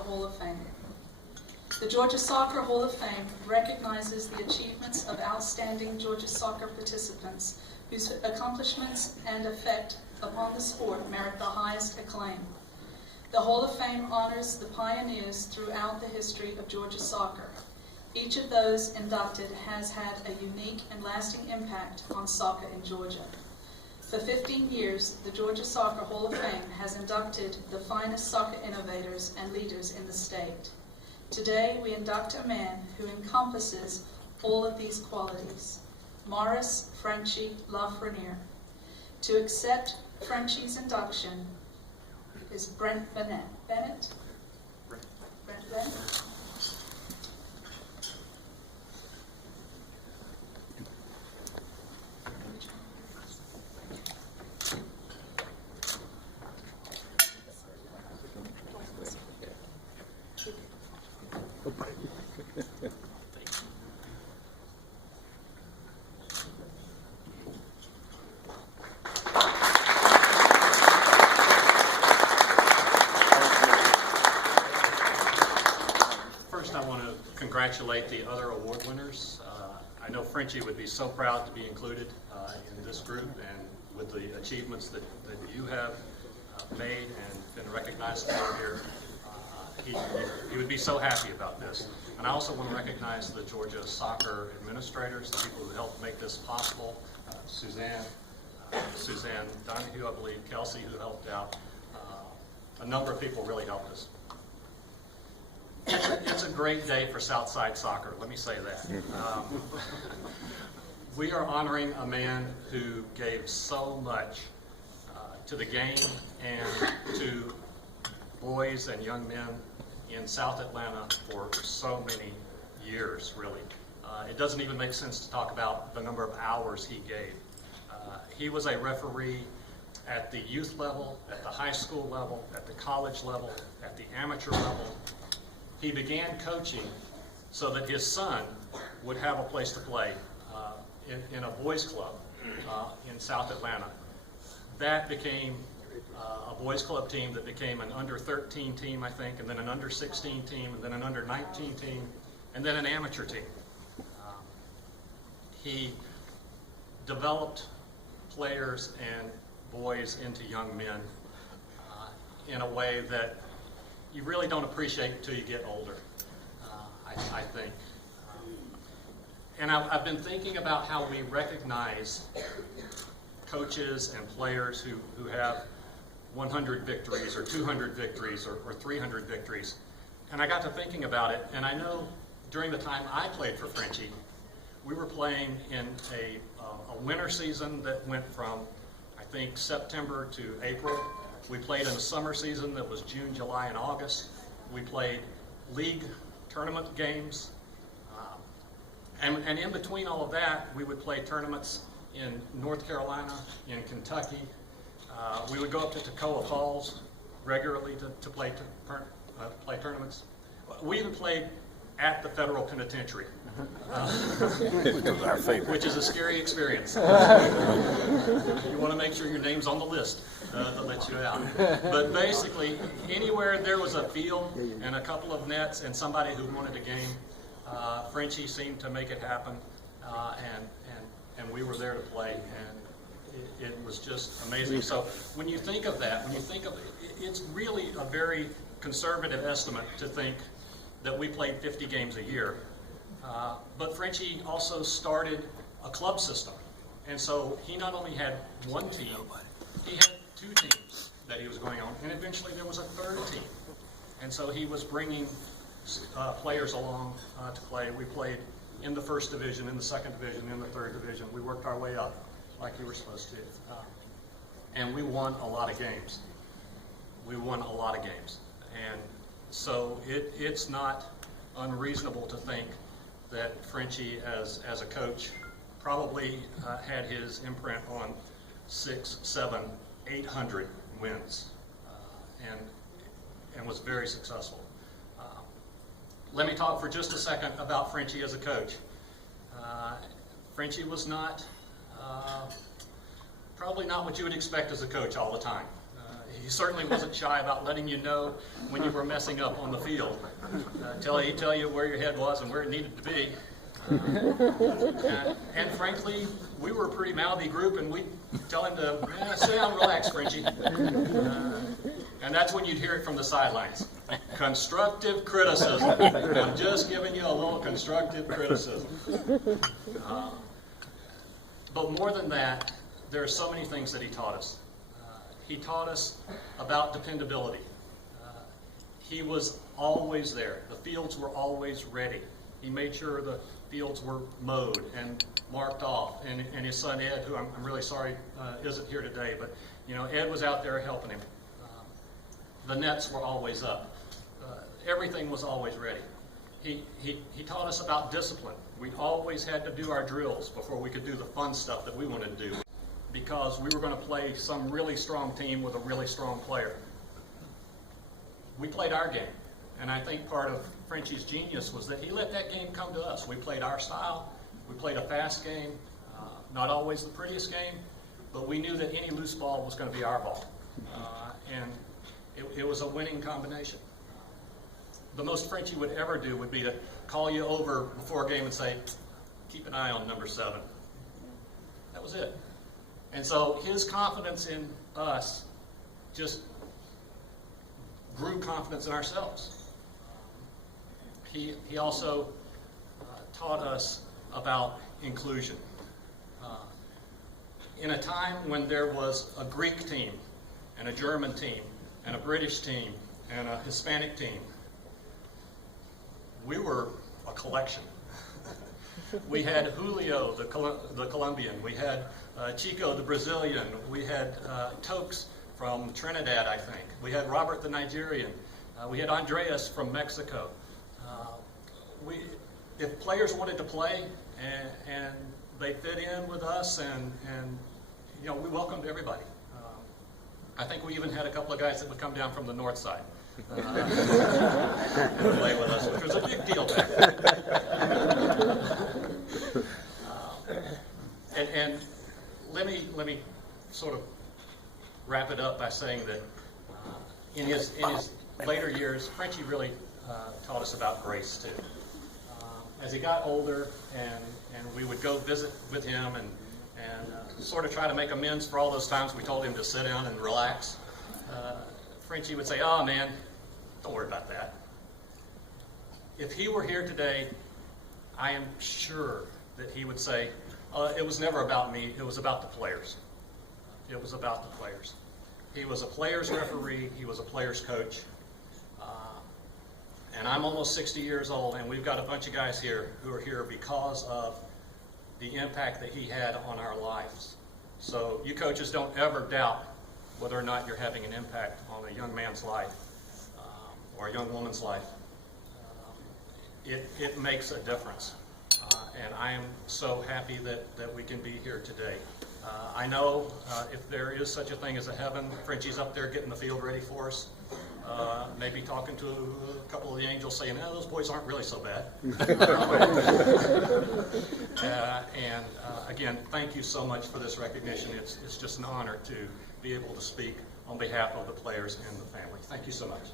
the Hall of Fame. The Georgia Soccer Hall of Fame recognizes the achievements of outstanding Georgia soccer participants whose accomplishments and effect upon the sport merit the highest acclaim. The Hall of Fame honors the pioneers throughout the history of Georgia soccer. Each of those inducted has had a unique and lasting impact on soccer in Georgia. For 15 years, the Georgia Soccer Hall of Fame has inducted the finest soccer innovators and leaders in the state. Today, we induct a man who encompasses all of these qualities, Maurice Frenchie Lafreniere. To accept Frenchie's induction is Brent Bennett. Brent Bennett? First, I want to congratulate the other award winners. I know Frenchie would be so proud to be included in this group, and with the achievements that you have made and been recognized for here, he would be so happy about this. And I also want to recognize the Georgia soccer administrators, the people who helped make this possible. Suzanne Donahue, I believe, Kelsey, who helped out. A number of people really helped us. It's a great day for Southside soccer, let me say that. We are honoring a man who gave so much to the game and to boys and young men in South Atlanta for so many years, really. It doesn't even make sense to talk about the number of hours he gave. He was a referee at the youth level, at the high school level, at the college level, at the amateur level. He began coaching so that his son would have a place to play in a boys club in South Atlanta. That became a boys club team that became an under 13 team, I think, and then an under 16 team, and then an under 19 team, and then an amateur team. He developed players and boys into young men in a way that you really don't appreciate until you get older, I think. And I've been thinking about how we recognize coaches and players who have 100 victories or 200 victories or 300 victories. And I got to thinking about it, and I know during the time I played for Frenchie, we were playing in a winter season that went from, I think, September to April. We played in a summer season that was June, July, and August. We played league tournament games. And in between all of that, we would play tournaments in North Carolina, in Kentucky. We would go up to Toccoa Falls regularly to play tournaments. We even played at the federal penitentiary, which is a scary experience. You want to make sure your name's on the list that lets you out. But basically, anywhere there was a field and a couple of nets and somebody who wanted a game, Frenchie seemed to make it happen, and we were there to play, and it was just amazing. So when you think of that, it's really a very conservative estimate to think that we played 50 games a year. But Frenchie also started a club system. And so he not only had one team, he had two teams that he was going on. And eventually there was a third team. And so he was bringing players along to play. We played in the first division, in the second division, in the third division. We worked our way up like we were supposed to. And we won a lot of games. And so it's not unreasonable to think that Frenchie, as a coach, probably had his imprint on 600, 700, 800 wins, and was very successful. Let me talk for just a second about Frenchie as a coach. Frenchie was not, probably not what you would expect as a coach all the time. He certainly wasn't shy about letting you know when you were messing up on the field. He'd tell you where your head was and where it needed to be. And frankly, we were a pretty mouthy group, and we'd tell him to sit down, relax, Frenchie. And that's when you'd hear it from the sidelines. Constructive criticism. I'm just giving you a little constructive criticism. But more than that, there are so many things that he taught us. He taught us about dependability. He was always there. The fields were always ready. He made sure the fields were mowed and marked off. And his son Ed, who I'm really sorry isn't here today, but Ed was out there helping him. The nets were always up. Everything was always ready. He taught us about discipline. We always had to do our drills before we could do the fun stuff that we wanted to do, because we were going to play some really strong team with a really strong player. We played our game, and I think part of Frenchie's genius was that he let that game come to us. We played our style. We played a fast game, not always the prettiest game, but we knew that any loose ball was going to be our ball, and it was a winning combination. The most Frenchie would ever do would be to call you over before a game and say, keep an eye on number 7. That was it. And so his confidence in us just grew confidence in ourselves. He also taught us about inclusion. In a time when there was a Greek team and a German team and a British team and a Hispanic team, we were a collection. We had Julio, the Colombian. We had Chico, the Brazilian. We had Tokes from Trinidad, I think. We had Robert, the Nigerian. We had Andreas from Mexico. If players wanted to play and they fit in with us, and we welcomed everybody. I think we even had a couple of guys that would come down from the north side and play with us, which was a big deal back then. And let me sort of wrap it up by saying that in his later years, Frenchie really taught us about grace too. As he got older, and we would go visit with him and sort of try to make amends for all those times we told him to sit down and relax, Frenchie would say, "Oh man, don't worry about that." If he were here today, I am sure that he would say, "It was never about me, it was about the players." It was about the players. He was a players referee, he was a players coach. And I'm almost 60 years old, and we've got a bunch of guys here who are here because of the impact that he had on our lives. So you coaches don't ever doubt whether or not you're having an impact on a young man's life or a young woman's life. It makes a difference. And I am so happy that we can be here today. I know if there is such a thing as a heaven, Frenchie's up there getting the field ready for us. Maybe talking to a couple of the angels saying, "No, those boys aren't really so bad." And again, thank you so much for this recognition. It's just an honor to be able to speak on behalf of the players and the family. Thank you so much.